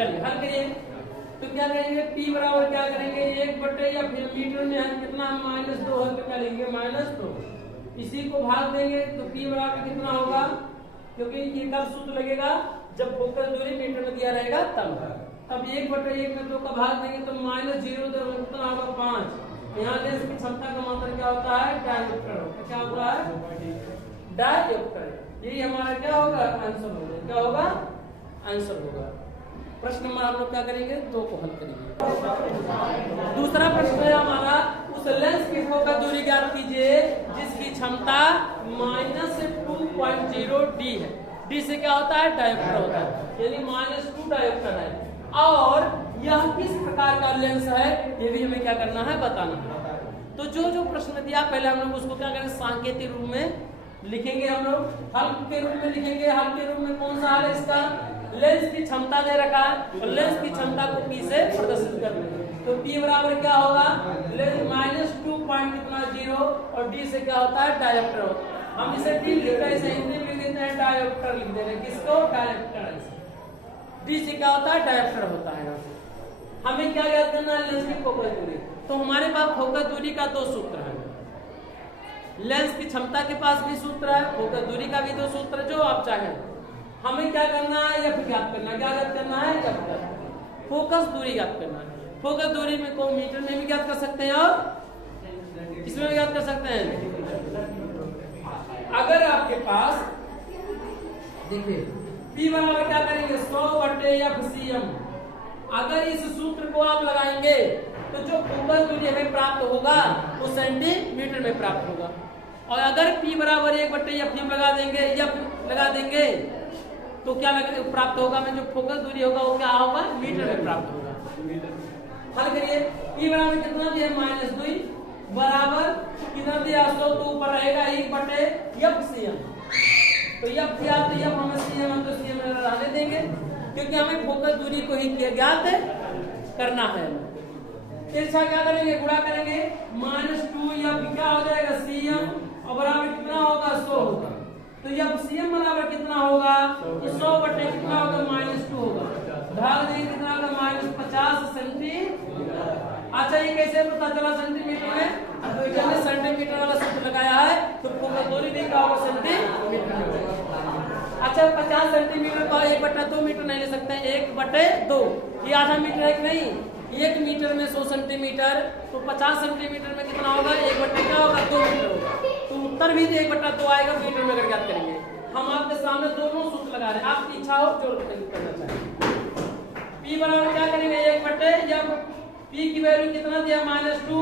चलिए हल करिए। तो क्या करेंगे, P बराबर क्या करेंगे 1 बटे या फिर मीटर में है कितना -2 है तो क्या लेंगे -2। इसी को भाग देंगे तो P बराबर कितना होगा, क्योंकि ये कब सूत्र लगेगा जब फोकस दूरी मीटर में दिया रहेगा तब। अब 1 बटे 1 में 2 का भाग देंगे तो -0 कितना होगा 5। यहाँ लेंस की क्षमता का मात्रा क्या होता है डायोप्टर। क्या होता है डायोप्टर। यही हमारा क्या होगा आंसर होगा। क्या होगा आंसर होगा। प्रश्न नंबर आप लोग क्या करेंगे 2 को हल करेंगे। दूसरा प्रश्न है हमारा, उस लेंस की फोकस दूरी ज्ञात कीजिए जिसकी क्षमता -2.0 डी है। डी से क्या होता है डायोप्टर होता है, यानी -2 डायोप्टर है। और यह किस प्रकार का लेंस है ये भी हमें क्या करना है बताना है। तो जो जो प्रश्न दिया पहले हम लोग उसको क्या करें सांकेतिक रूप में लिखेंगे। हम लोग हल के रूप में लिखेंगे। हल के रूप में कौन सा हल है इसका, लेंस की क्षमता दे रखा है और लेंस की क्षमता को P से प्रदर्शित कर देंगे। तो P बराबर क्या होगा लेंस -2.0 और D से क्या होता है डायोप्टर होता है। हम इसे D लिखते हैं, इसे हिंदी में लिख देते हैं डायोप्टर लिख दे रहे हैं। किसको डायोप्टर। D से क्या होता है डायोप्टर होता है। हमें क्या याद करना है लेंस की फोकस दूरी। तो हमारे पास फोकस दूरी का 2 सूत्र है। लेंस की क्षमता के पास भी सूत्र है, फोकस दूरी का भी 2 सूत्र, जो आप चाहें। हमें क्या करना है या ज्ञात करना, क्या ज्ञात करना है या फोकस दूरी ज्ञात करना है। फोकस दूरी में को मीटर में भी ज्ञात कर सकते हैं और इसमें भी ज्ञात कर सकते हैं। अगर आपके पास देखिए P बराबर क्या करेंगे 100 बटे FCM। अगर इस सूत्र को आप लगाएंगे तो जो फोकस दूरी हमें प्राप्त होगा वो सेंटीमीटर में प्राप्त होगा। और अगर P बराबर 1 बटे FCM लगा देंगे या लगा देंगे तो क्या प्राप्त होगा, हमें जो फोकस दूरी होगा वो क्या होगा मीटर में प्राप्त होगा। हल करिए। P बराबर कितना दिया -2 बराबर कितना दिया 100 तो ऊपर रहेगा 1 बटे FCM। तो F दिया तो F हमें CM हम तो CM रहने देंगे क्योंकि हमें फोकस दूरी को ही ज्ञात करना है। तिरछा क्या करेंगे गुणा करेंगे -2 या क्या हो जाएगा CM और बराबर कितना होगा 100 होगा। तो जब CM बराबर कितना होगा 100 बटे कितना होगा -2 होगा। भाग देंगे कितना होगा -50 सेंटीमीटर। अच्छा ये कैसे पता चला सेंटीमीटर में, तो जब सेंटीमीटर वाला सूत्र लगाया है तो फोकस दूरी भी क्या होगा सेंटीमीटर में। अच्छा 50 सेंटीमीटर को 1/2 मीटर नहीं ले सकते, 1/2 ये आधा मीटर है कि नहीं। 1 मीटर में 100 सेंटीमीटर तो 50 सेंटीमीटर में कितना होगा 1/2 क्या होगा 2 मीटर होगा। तो उत्तर भी 1/2 आएगा मीटर में अगर ज्ञात करेंगे। हम आपके सामने दोनों सूत्र लगा रहे हैं, आपकी इच्छा हो जो करना चाहे। P बराबर क्या करेंगे 1 बटे या P की वैल्यू कितना दिया -2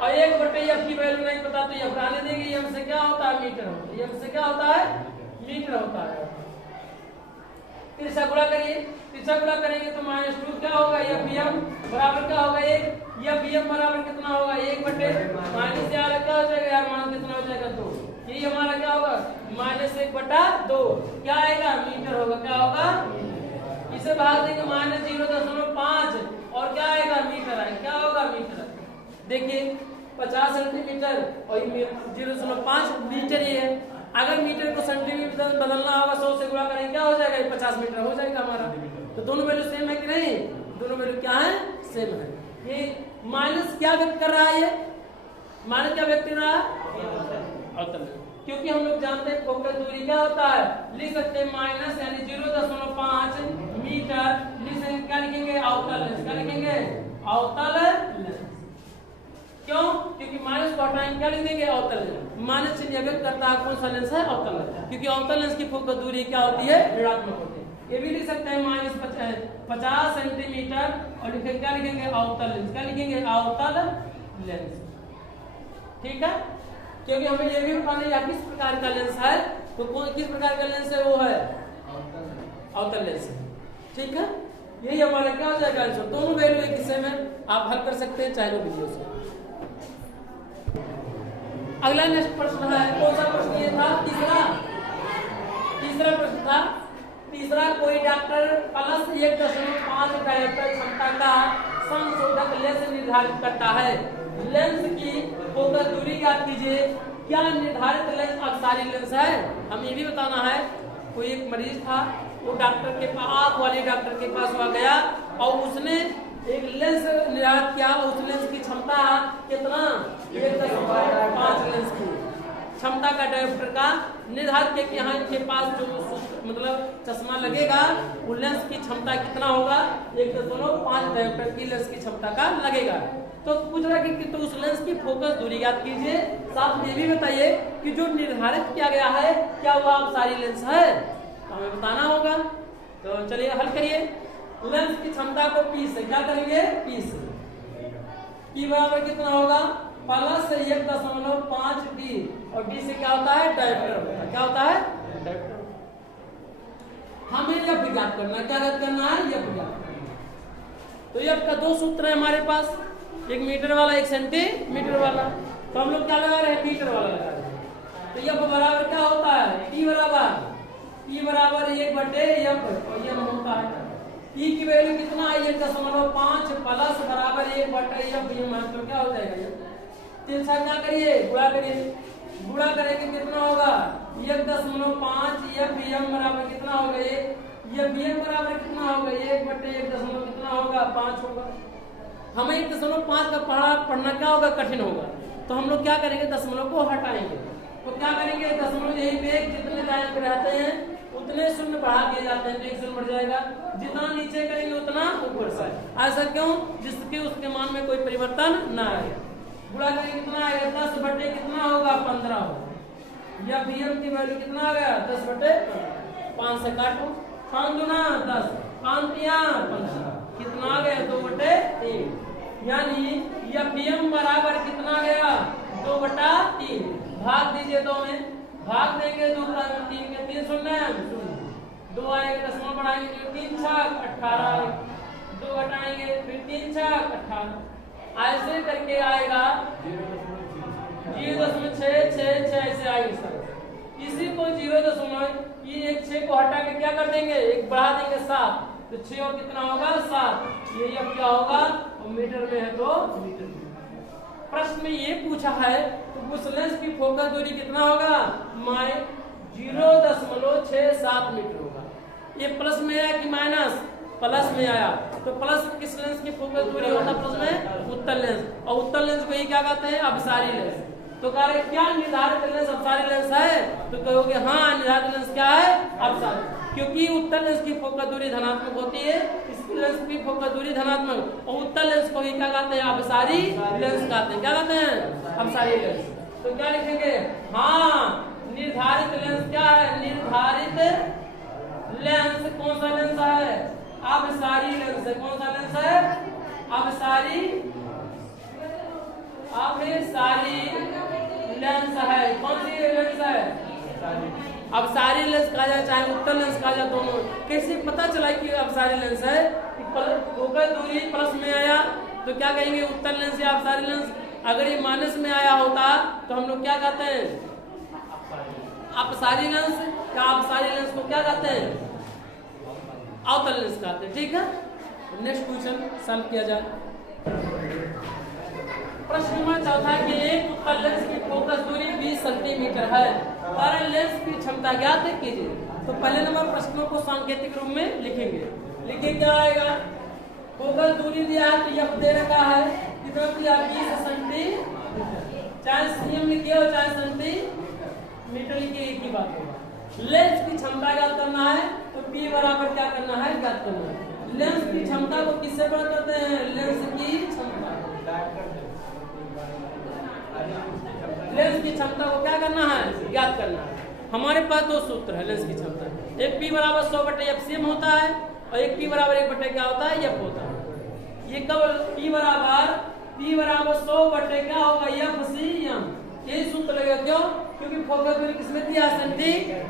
और 1 बटे F की वैल्यू नहीं पता तो F रहने देंगे। M से क्या होता है मीटर होता है। M से क्या होता है मीटर होता है। तिरछा गुणा करिए। तिरछा गुणा करेंगे तो -2 क्या होगा FBM बराबर क्या होगा 1। FBM बराबर कितना होगा 1 बटे माइनस क्या हो जाएगा यार मान कितना हो जाएगा 2। यही हमारा क्या होगा -1/2 क्या आएगा मीटर होगा। क्या होगा इसे भाग देंगे -0.5 और क्या आएगा मीटर आएगा। क्या होगा मीटर। देखिए 50 सेंटीमीटर और 0.5 मीटर ही है। अगर मीटर को सेंटीमीटर बदलना होगा 100 से गुणा करेंगे क्या हो जाएगा 50 मीटर हो जाएगा हमारा। तो दोनों वैल्यू सेम है कि नहीं, दोनों वैल्यू क्या है सेम है। ये माइनस क्या व्यक्त कर रहा है, ये माइनस क्या व्यक्त कर रहा है अवतल। क्योंकि हम लोग जानते हैं फोकस दूरी क्या होता है, लिख सकते हैं माइनस यानी 0.5 मीटर लिख सकते क्या लिखेंगे अवतल लेंस। क्या लिखेंगे अवतल लेंस। क्यों, क्योंकि माइनस को हटाएंगे क्या लिख देंगे अवतल लेंस। माइनस चिन्ह व्यक्त करता है कौन सा लेंस है अवतल लेंस, क्योंकि अवतल लेंस की फोकस दूरी क्या होती है ऋणात्मक होती है। ये भी लिख सकते हैं -50 सेंटीमीटर और लिखे क्या लिखेंगे अवतल लेंस। क्या लिखेंगे अवतल लेंस। ठीक है, क्योंकि हमें ये भी बताना है किस प्रकार का लेंस है। तो कौन किस प्रकार का लेंस है वो है अवतल लेंस। ठीक है, यही हमारा क्या हो जाएगा आंसर। दोनों वैल्यू एक हिस्से में आप हल कर सकते हैं चाहे वीडियो से। अगला नेक्स्ट प्रश्न है, कौन सा प्रश्न ये था तीसरा प्रश्न था। तीसरा, कोई डॉक्टर +1.5 डायोप्टर क्षमता का संशोधक लेंस निर्धारित करता है। लेंस की फोकस दूरी ज्ञात कीजिए। क्या निर्धारित लेंस अक्षारी लेंस है। हम ये भी बताना है कोई एक मरीज था, वो डॉक्टर के पास, आँख वाले डॉक्टर के पास वहाँ गया और उसने एक लेंस निर्धारित किया। उस लेंस की क्षमता कितना, 1.5 लेंस की क्षमता का डायोप्टर का निर्धारित किया कि यहाँ इनके पास जो मतलब चश्मा लगेगा वो लेंस की क्षमता कितना होगा, 1.5 डायोप्टर की लेंस की क्षमता का लगेगा। तो पूछ रहा कि तो उस लेंस की फोकस दूरी याद कीजिए। साथ में ये भी बताइए कि जो निर्धारित किया गया है क्या वो अपसारी लेंस है, तो हमें बताना होगा। तो चलिए हल करिए। लेंस की क्षमता को P से क्या करेंगे, P से P बराबर कितना होगा, प्लस 1.5 D, और D से क्या होता है, डायोप्टर होता है। क्या होता है, डायोप्टर। हमें यह ज्ञात करना है, क्या ज्ञात करना है, यह ज्ञात करना है। तो यह का दो सूत्र है हमारे पास, एक मीटर वाला, एक सेंटीमीटर वाला। तो हम लोग क्या लगा रहे हैं, मीटर वाला लगा रहे हैं। तो यह बराबर क्या होता है, P बराबर 1/F, और यह होता है P की वैल्यू कितना है, 1.5 प्लस बराबर 1/F। तो क्या हो जाएगा, तीन साथ क्या करिए, गुणा करिए। गुणा करेंगे कितना होगा, 1.5 F बराबर कितना होगा, ये बराबर कितना होगा, 1/1 कितना होगा, 5 होगा। हमें 1.5 का पढ़ना क्या होगा, कठिन होगा। तो हम लोग क्या करेंगे, दशमलव को हटाएंगे। तो क्या करेंगे, दशमलव यहीं पे जितने लाइन पे रहते हैं उतने शून्य बढ़ा दिए जाते हैं, तो एक शून्य बढ़ जाएगा। जितना नीचे करेंगे उतना ऊपर से। ऐसा क्यों, जिसके उसके मान में कोई परिवर्तन ना आए। गुणा करेंगे कितना आएगा, 10 कितना होगा, 15 होगा। या Vm की वैल्यू कितना आ गया, 10/15। 5 से काटो, 5 दूना 10, 5 तिया 15, कितना आ गया, 2/3। यानी यह Vm बराबर कितना गया, 2/3। भाग दीजिए 2 में, भाग देंगे 2 3 के 3 शून्य 2 आएगा, दशमलव बढ़ाएंगे 3 6 18, 2 घटाएंगे फिर 3 6 18, ऐसे करके आएगा 0.666 ऐसे आएगी सर। इसी को 0.6 को हटा के क्या कर देंगे, एक बढ़ा देंगे 7, तो 6 और कितना होगा, 7। यही अब क्या होगा, मीटर में है तो मीटर में। प्रश्न में ये पूछा है तो उस लेंस की फोकस दूरी कितना होगा, 0.67 मीटर होगा। ये प्लस में आया कि माइनस, प्लस में आया। तो प्लस किस लेंस की फोकस दूरी होता प्लस में, उत्तल लेंस। और उत्तल लेंस को ये क्या कहते हैं, अपसारी लेंस। तो कह रहे क्या निर्धारित लेंस अपसारी लेंस है, तो कहोगे हाँ निर्धारित लेंस क्या है, अपसारी। क्योंकि उत्तल लेंस की फोकस दूरी धनात्मक होती है, इस लेंस की फोकस दूरी धनात्मक, और उत्तल लेंस को ही क्या कहते हैं, अपसारी लेंस कहते हैं। क्या कहते हैं, अपसारी लेंस। तो क्या लिखेंगे, हाँ निर्धारित लेंस क्या है, निर्धारित लेंस कौन सा लेंस है, अपसारी लेंस है। कौन सा लेंस है, अपसारी लेंस है। कौन सी लेंस है, अपसारी लेंस कहा जाए चाहे उत्तल लेंस कहा जाए, दोनों। कैसे पता चला कि अपसारी लेंस है, फोकस दूरी प्लस में आया तो क्या कहेंगे, उत्तल लेंस या अपसारी लेंस। अगर ये माइनस में आया होता तो हम लोग क्या कहते हैं, अपसारी लेंस या अपसारी लेंस को क्या कहते हैं, अवतल लेंस कहते हैं। ठीक है, नेक्स्ट क्वेश्चन सॉल्व किया जाए। प्रश्न नंबर चौथा कि एक उत्तल लेंस की फोकस दूरी 20 सेंटीमीटर है, पर लेंस की क्षमता ज्ञात कीजिए। तो पहले नंबर प्रश्नों को सांकेतिक रूप में लिखेंगे। लिखिए क्या आएगा, फोकस दूरी दिया है तो यह दे रखा है कितना दिया, 20 सेंटीमीटर। चाहे सीएम लिखिए और चाहे सेंटीमीटर लिखिए, एक ही बात होगा। लेंस की क्षमता ज्ञात करना है तो P बराबर क्या करना है, ज्ञात करना है। लेंस की क्षमता को किससे पता करते हैं, लेंस की क्षमता। लेंस की क्षमता को क्या करना है, ज्ञात करना है। हमारे पास दो सूत्र है लेंस की क्षमता, एक P बराबर 100/FCM होता है और एक P बराबर 1/, क्या होता है, F होता है। ये कब P बराबर 100/ क्या होगा, FCM। यही सूत्र लगेगा, क्यों, क्योंकि फोकस दूरी किसमें दिया, सेंटीमीटर,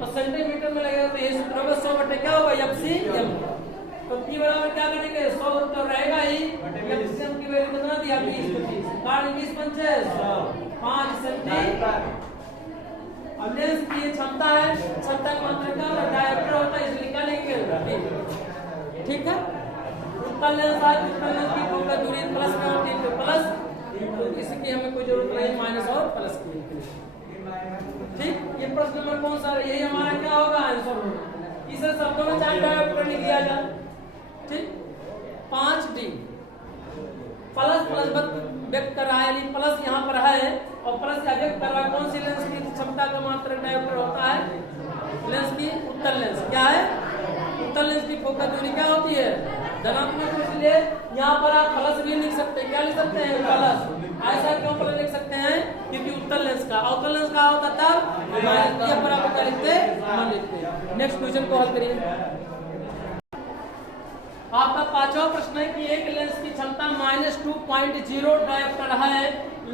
और सेंटीमीटर में लगेगा तो ये सूत्र होगा 100/ क्या होगा, FCM। तो P बराबर क्या करेंगे, 100 तो रहेगा ही, FCM की वैल्यू कितना दिया, 20/25, 20/5 5 सेंटीमीटर। अब लेंस की क्षमता है, क्षमता का मतलब क्या होता है, डायोप्टर होता है, इसलिए क्या लिखेंगे। ठीक है, उत्तल लेंस है, उत्तल लेंस की फोकस दूरी प्लस में होती है तो प्लस, तो इसकी हमें कोई जरूरत नहीं माइनस और प्लस की। ठीक, ये प्रश्न नंबर कौन सा है? यही हमारा क्या होगा? आंसर होगा। इसे शब्दों में चाहे डायोप्टर लिख दिया जाए। ठीक, 5D प्लस व्यक्त कर रहा है, यानी प्लस यहाँ पर है और प्लस का व्यक्त कर रहा है। कौन सी लेंस की क्षमता का मात्रक डायोप्टर होता है? लेंस की उत्तल लेंस। क्या है? उत्तल लेंस की फोकस दूरी क्या होती है? धनात्मक। इसलिए यहाँ पर आप प्लस भी लिख सकते हैं। क्या लिख सकते हैं? प्लस। ऐसा क्यों प्लस लिख सकते हैं? क्योंकि उत्तल लेंस का, अवतल लेंस का होता तब माइनस पर आप क्या लिखते हैं? लिखते हैं। नेक्स्ट क्वेश्चन को हल करिए। आपका पांचवा प्रश्न है कि एक लेंस की क्षमता -2.0 डायोप्टर है,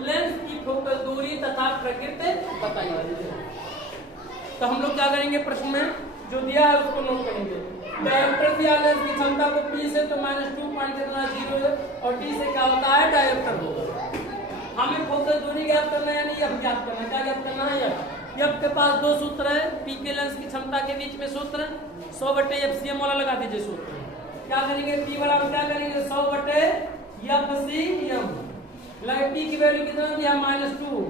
लेंस की फोकस दूरी तथा प्रकृति बताइए। तो हम लोग क्या करेंगे? प्रश्न में जो दिया है उसको नोट करेंगे। डायोप्टर दिया लेंस की क्षमता को P से तो -2.0 और D से क्या होता है? डायोप्टर होगा। हमें फोकस दूरी ज्ञात करना है, यानी अब ज्ञात करना है। क्या ज्ञात करना है? अब के पास दो सूत्र है। P के लेंस की क्षमता के बीच में सूत्र 100/FCM वाला लगा दीजिए सूत्र। क्या करेंगे? P बराबर क्या करेंगे? 100/FCM। P की वैल्यू कितना दिया? -2।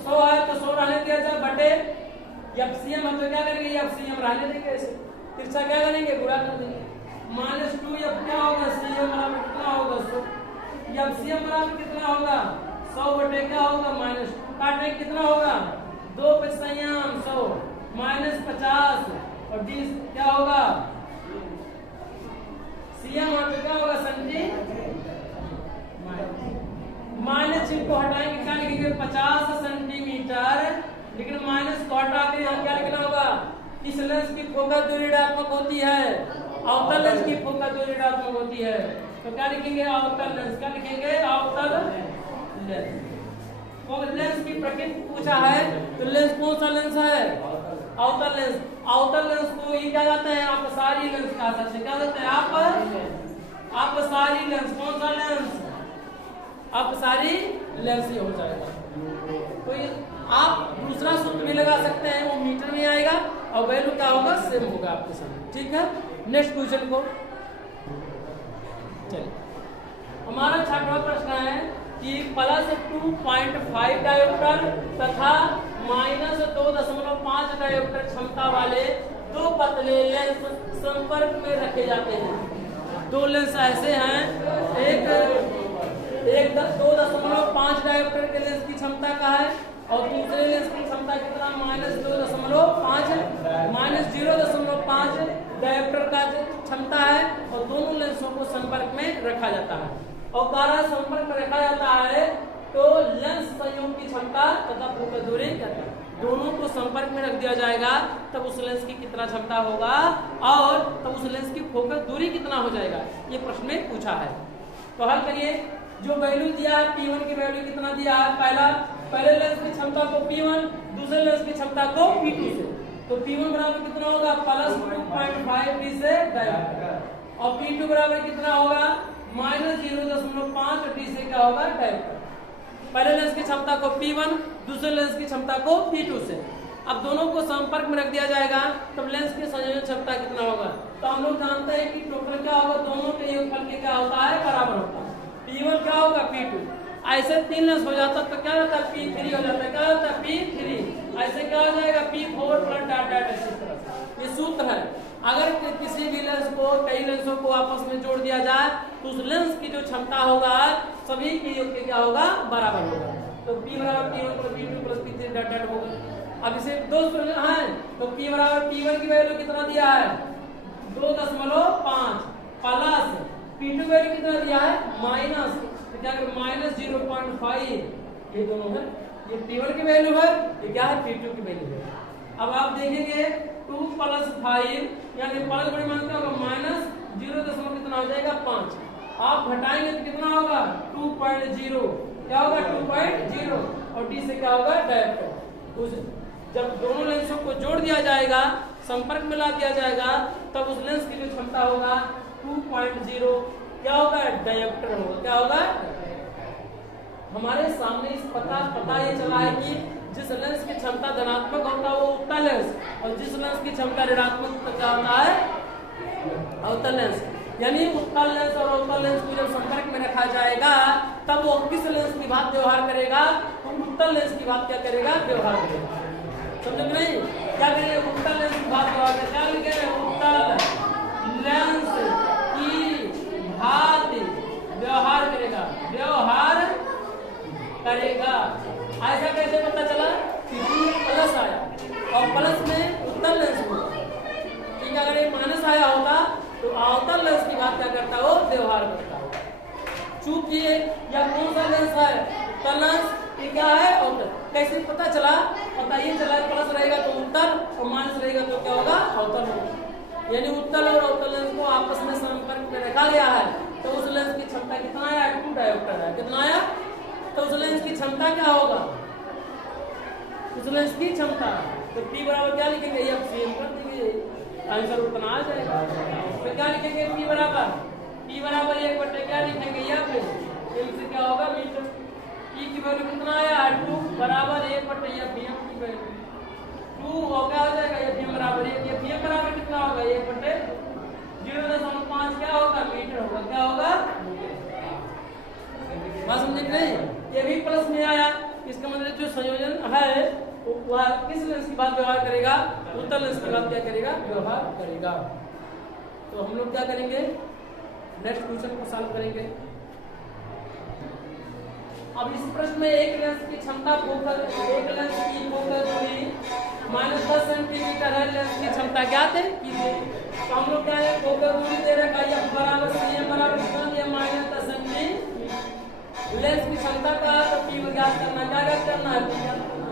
100 है तो 100 रहने दिया जाए बटे FCM है तो क्या करेंगे? FCM रहने देंगे। ऐसे तिरछा क्या करेंगे? गुणा कर देंगे। -2 अब क्या होगा? CM बराबर कितना होगा? 100। FCM बराबर कितना होगा? 100 बटे क्या होगा? -2। काटने कितना होगा? 2 पे संयम 100 -50 और D क्या होगा? CM पे क्या होगा? सेंटी। माइनस चिन्ह को हटाएंगे, क्या लिखेंगे? 50 सेंटीमीटर। लेकिन माइनस को हटा के यहाँ क्या लिखना होगा? इस लेंस की फोकस दूरी ऋणात्मक होती है, अवतल लेंस की फोकस दूरी ऋणात्मक होती है। तो क्या लिखेंगे? अवतल लेंस। क्या लिखेंगे? अवतल लेंस। लेंस की प्रकृति पूछा है तो लेंस कौन सा लेंस है? अवतल लेंस। अवतल लेंस को ये क्या कहते हैं? अपसारी लेंस कहा जाता है। क्या कहते हैं? अपसारी लेंस। कौन सा लेंस? अपसारी लेंस ही हो जाएगा। तो ये आप दूसरा सूत्र भी लगा सकते हैं, वो मीटर में आएगा और वैल्यू क्या होगा? सेम होगा आपके सामने। ठीक है, नेक्स्ट क्वेश्चन को चलिए। हमारा छठवां प्रश्न है कि +2.5 डायोप्टर तथा -2.5 डायोप्टर क्षमता वाले दो पतले लेंस संपर्क में रखे जाते हैं। दो लेंस ऐसे हैं, एक 2.5 डायोप्टर के लेंस की क्षमता का है और दूसरे लेंस की क्षमता कितना? -0.5 डायोप्टर का क्षमता है और दोनों लेंसों को संपर्क में रखा जाता है। और कार्य संपर्क में रखा जाता है तो लेंस संयोग की क्षमता तथा फोकस दूरी दोनों को संपर्क में रख दिया जाएगा, तब उस लेंस की कितना क्षमता होगा और तब उस लेंस की फोकस दूरी कितना हो जाएगा, ये प्रश्न में पूछा है। तो हल करिए। जो वैल्यू दिया है P1 की वैल्यू कितना दिया है? पहले लेंस की क्षमता को P1, दूसरे लेंस की क्षमता को P2 से। तो P1 बराबर कितना होगा? +2.5 D से डायोप्टर और P2 बराबर कितना होगा? -0.5 D से क्या होगा? डायोप्टर। पहले लेंस की क्षमता को P1, दूसरे लेंस की क्षमता को P2 से। अब दोनों को संपर्क में रख दिया जाएगा तब लेंस की संयोजन क्षमता कितना होगा? तो हम लोग जानते हैं कि टोटल क्या होगा? दोनों के योगफल के क्या होता है? बराबर होता है। P1 क्या होगा? P2। ऐसे 3 लेंस हो जाता तो क्या होता है? P3 हो जाता है। क्या होता है? P3। ऐसे क्या हो जाएगा? P4 प्लस डॉट इसी तरह। ये सूत्र है। अगर किसी भी लेंस को, कई लेंसों को आपस में जोड़ दिया जाए तो उस लेंस की जो क्षमता होगा सभी के योग के क्या होगा? बराबर होगा। तो P बराबर P1 plus P2 plus P3 dot dot होगा। अब इसे दो सूत्र हैं तो P बराबर P1 की वैल्यू कितना दिया है? 2.5 प्लस P2 वैल्यू कितना दिया है? माइनस, तो क्या -0.5। ये दोनों है, ये P1 की वैल्यू है, ये क्या है? P2 की वैल्यू है। अब आप देखेंगे 2 + 5 यानी 5 बड़ी मान क्या होगा? -0 कितना हो जाएगा? 5। आप घटाएंगे तो कितना होगा? 2.0। क्या होगा? 2.0 और D से क्या होगा? डायोप्टर। जब दोनों लेंसों को जोड़ दिया जाएगा, संपर्क में ला दिया जाएगा, तब उस लेंस की जो क्षमता होगा 2.0 क्या होगा? डायोप्टर होगा। क्या होगा? हमारे सामने इस पता ये चला है कि जिस लेंस की क्षमता धनात्मक होता है वो उत्तल लेंस और जिस लेंस की क्षमता ऋणात्मक क्या होता है? अवतल लेंस। यानी उत्तल लेंस और अवतल लेंस को जब संपर्क में रखा जाएगा तब वो किस लेंस की बात व्यवहार करेगा? उत्तल लेंस की बात क्या करेगा, व्यवहार करेगा। समझ नहीं, क्या करेंगे, उत्तल लेंस की बात व्यवहार करेगा। क्या लिखेंगे, उत्तल लेंस की भांति व्यवहार करेगा, व्यवहार करेगा। ऐसा कैसे पता चला, क्योंकि प्लस आया और प्लस में उत्तल लेंस होगा। ठीक है, अगर ये माइनस आया होता तो अवतल लेंस की बात क्या करता हो, व्यवहार करता हो। चूंकि यह कौन सा लेंस है, उत्तल लेंस, ये क्या है, अवतल। कैसे पता चला, पता ये चला प्लस रहेगा तो उत्तल और माइनस रहेगा तो क्या होगा, अवतल होगा। यानी उत्तल और अवतल लेंस को आपस में संपर्क में रखा गया है तो उस लेंस की क्षमता कितना आया, 2 डायोप्टर है। कितना आया, तो उस लेंस की क्षमता क्या होगा, उस लेंस की क्षमता। तो P बराबर क्या लिखेंगे, एफ सी एम कर देंगे, आंसर उतना आ जाएगा। तो क्या लिखेंगे, P बराबर 1 क्या लिखेंगे, एफ एम से क्या होगा, मीटर। P की वैल्यू कितना आया, 2 बराबर 1/एफ की वैल्यू 2 हो क्या हो जाएगा, एफ बराबर 1। एफ बराबर कितना होगा, 1/0.5 क्या होगा, मीटर होगा। क्या होगा, बात समझे नहीं। ये भी प्लस में आया, इसका मतलब जो संयोजन है वह किस लेंस की बात व्यवहार करेगा, उत्तल लेंस की बात क्या करेगा, व्यवहार करेगा। तो हम लोग क्या करेंगे, नेक्स्ट क्वेश्चन को सॉल्व करेंगे। अब इस प्रश्न में एक लेंस की क्षमता फोकल, एक लेंस की फोकल दूरी -10 सेंटीमीटर है, लेंस की क्षमता ज्ञात है कीजिए। तो हम लोग क्या है, फोकल दूरी दे रखा है, एफ बराबर cm बराबर कितना दिया, -10 सेंटीमीटर। लेंस की क्षमता का तो P ज्ञात करना, क्या ज्ञात करना है, P ज्ञात करना।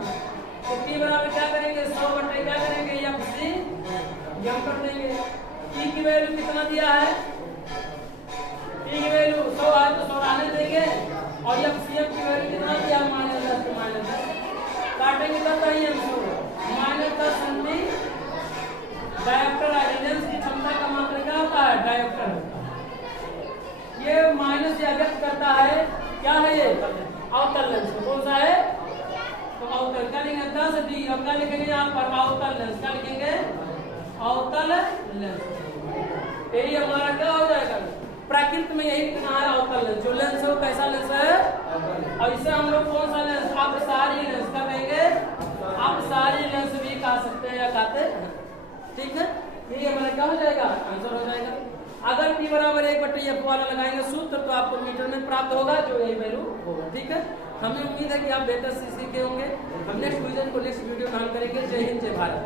तो P बराबर क्या करेंगे, 100 क्या करेंगे, एफ सी एम कर देंगे। P की वैल्यू कितना दिया है, P की वैल्यू 100 है तो 100 आने देंगे और एफ सी एम की वैल्यू कितना दिया, -10 तो -10 काटेंगे तो -10 सेंटीमीटर डायोप्टर है। लेंस की क्षमता का मात्रा क्या होता है, डायोप्टर होता है। ये माइनस या व्यक्त करता है, क्या है ये, अवतल लेंस। कौन सा है, तो अवतल। क्या लिखेंगे, 10 डी। अब क्या लिखेंगे यहाँ पर, अवतल लेंस। क्या लिखेंगे, अवतल लेंस। यही हमारा क्या हो जाएगा, प्राकृत में यही लिखना है, अवतल लेंस। जो लेंस है वो कैसा लेंस है, और इसे हम लोग कौन सा लेंस, अपसारी लेंस का कहेंगे, अपसारी लेंस भी कह सकते हैं या कहते हैं। ठीक है, ये हमारा क्या हो जाएगा, आंसर हो जाएगा। अगर P बराबर 1/f वाला लगाएंगे सूत्र तो आपको मीटर में प्राप्त होगा, जो यही वैल्यू होगा। ठीक है, हमें उम्मीद है कि आप बेहतर से सीखे होंगे। हम नेक्स्ट क्वेश्चन को नेक्स्ट वीडियो में हल करेंगे। जय हिंद, जय भारत।